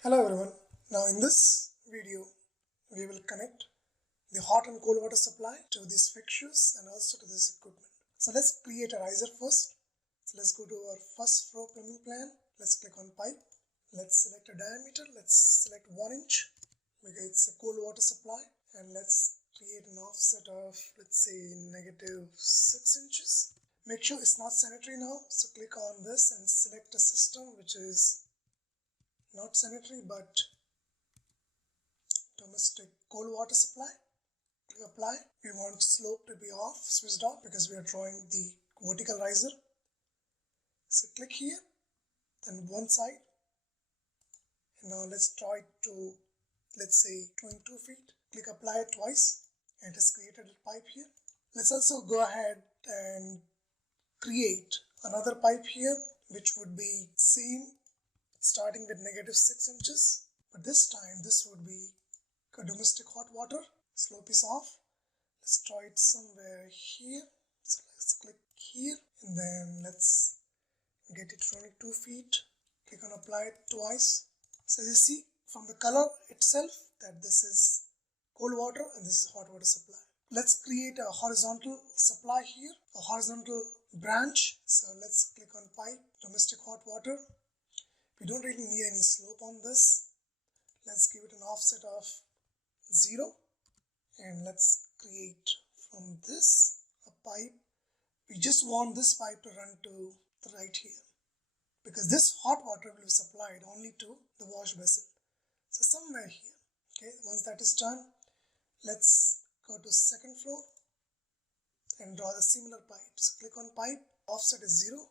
Hello everyone. Now in this video we will connect the hot and cold water supply to these fixtures and also to this equipment. So let's create a riser first. So let's go to our first floor plumbing plan. Let's click on pipe. Let's select a diameter. Let's select 1 inch because it's a cold water supply, and let's create an offset of, let's say, -6 inches. Make sure it's not sanitary now, so click on this and select a system which is not sanitary but domestic cold water supply. Click apply. We want slope to be off, switched off, because we are drawing the vertical riser. So click here, then one side, and now let's draw it to, let's say, 22 feet. Click apply twice, and it has created a pipe here. Let's also go ahead and create another pipe here, which would be same, starting with -6 inches, but this time this would be a domestic hot water. Slope is off. Let's draw it somewhere here. So let's click here, and then let's get it 22 feet. Click on apply it twice. So you see from the color itself that this is cold water and this is hot water supply. Let's create a horizontal supply here, a horizontal branch. So let's click on pipe, domestic hot water. We don't really need any slope on this. Let's give it an offset of 0, and let's create from this a pipe. We just want this pipe to run to the right here, because this hot water will be supplied only to the wash basin. So somewhere here. Okay, once that is done, let's go to second floor and draw the similar pipe. So click on pipe, offset is 0.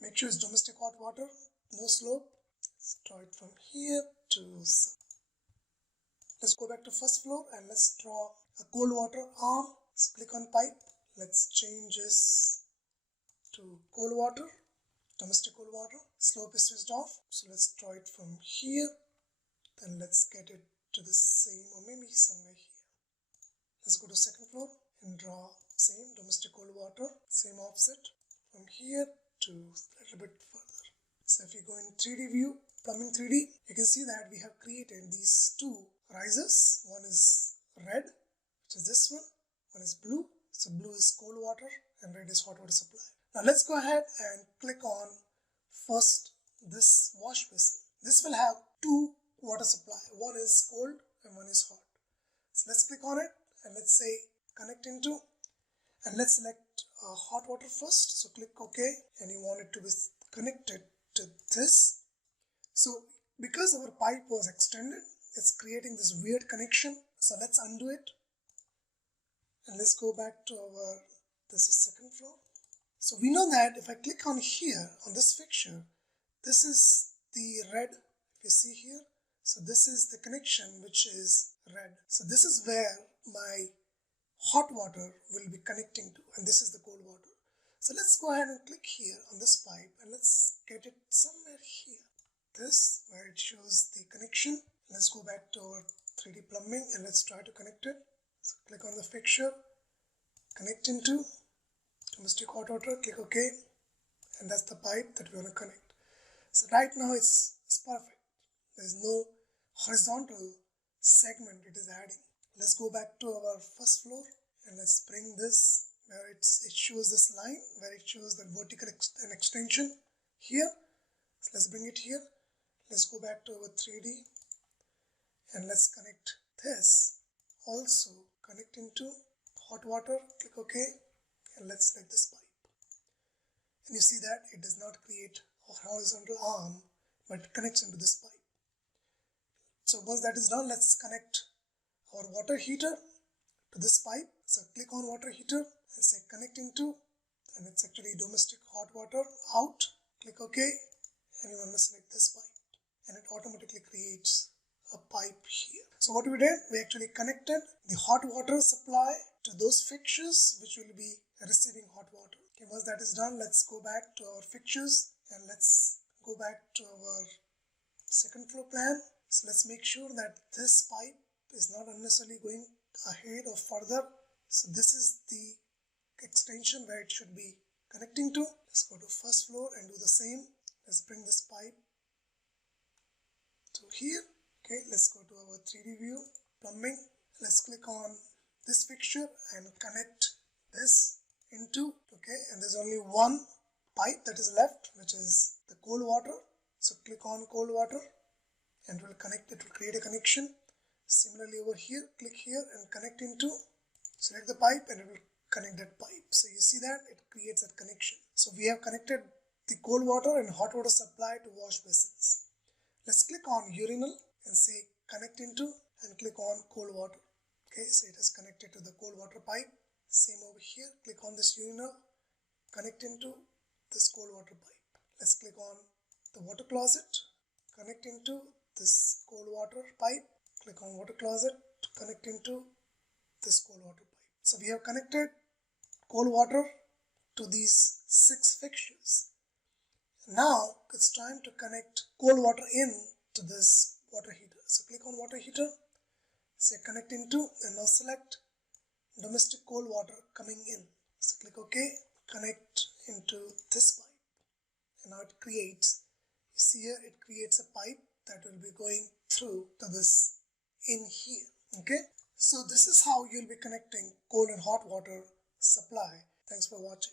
Make sure it's domestic hot water, no slope. Let's draw it from here to some. Let's go back to first floor and let's draw a cold water arm. So click on pipe. Let's change this to cold water, domestic cold water. Slope is switched off. So let's draw it from here. Then let's get it to the same, or maybe somewhere here. Let's go to second floor and draw same domestic cold water, same offset from here to a little bit further. So if you go in 3D view, plumbing 3D, you can see that we have created these two risers. One is red, which is this one. One is blue. So blue is cold water and red is hot water supply. Now let's go ahead and click on first this wash basin. This will have two water supply. One is cold and one is hot. So let's click on it and let's say connect into, and let's select hot water first. So click OK, and you want it to be connected to this. So because our pipe was extended, it's creating this weird connection. So let's undo it, and let's go back to our, this is second floor. So we know that if I click on here on this fixture, this is the red, if you see here. So this is the connection which is red. So this is where my hot water will be connecting to, and this is the cold water. So let's go ahead and click here on this pipe and let's get it somewhere here. This, where it shows the connection. Let's go back to our 3D plumbing and let's try to connect it. So click on the fixture, connect into domestic hot water, click OK, and that's the pipe that we want to connect. So right now it's perfect. There's no horizontal segment it is adding. Let's go back to our first floor and let's bring this where it shows this line, where it shows the vertical extension here. So let's bring it here. Let's go back to our 3D and let's connect this. Also connect into hot water, click OK, and let's select this pipe. And you see that it does not create a horizontal arm, but it connects into this pipe. So once that is done, let's connect our water heater to this pipe. So click on water heater and say connect into, and it's actually domestic hot water out. Click OK, and you want to select this pipe, and it automatically creates a pipe here. So what we did, we actually connected the hot water supply to those fixtures which will be receiving hot water. Okay, once that is done, let's go back to our fixtures and let's go back to our second floor plan. So let's make sure that this pipe is not unnecessarily going ahead or further. So this is the extension where it should be connecting to. Let's go to first floor and do the same. Let's bring this pipe to here. Okay, let's go to our 3D view, plumbing. Let's click on this fixture and connect this into, okay, and there's only one pipe that is left, which is the cold water. So click on cold water and it will connect, it will create a connection. Similarly over here, click here and connect into, select the pipe and it will connect that pipe. So you see that it creates that connection. So we have connected the cold water and hot water supply to wash basins. Let's click on urinal and say connect into and click on cold water. Okay, so it is connected to the cold water pipe. Same over here, click on this urinal, connect into this cold water pipe. Let's click on the water closet, connect into this cold water pipe, click on water closet to connect into this cold water pipe. So we have connected cold water to these 6 fixtures. Now it's time to connect cold water in to this water heater. So click on water heater, say connect into, and now select domestic cold water coming in. So click OK, connect into this pipe, and now it creates, you see here, it creates a pipe that will be going through to this in here. Okay, so this is how you'll be connecting cold and hot water supply. Thanks for watching.